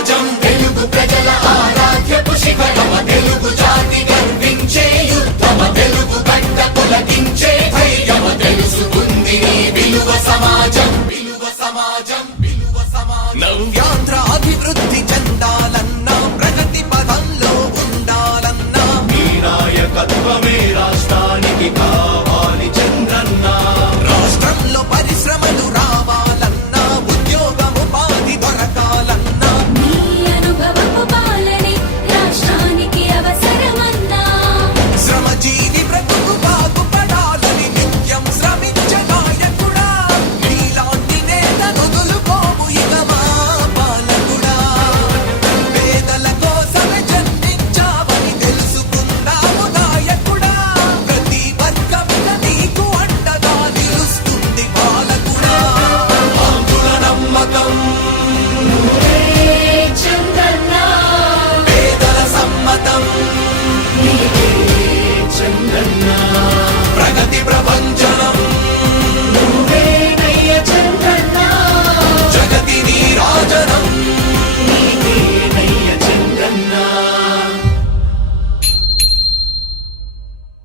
సమాజం. తెలుగు ప్రజల ఆరాధ్యపు శిఖరమ తెలుగు జాతి గర్వించే యుద్ధమ. తెలుగు ధైర్యమ. తెలుసుకుంది విలువ సమాజం. విలువ సమాజం విలువ సమాజం. నవ్యాంధ్ర అభివృద్ధి చెందాలన్నా ప్రగతి పదంలో ఉండాలన్నా. నాయకత్వమే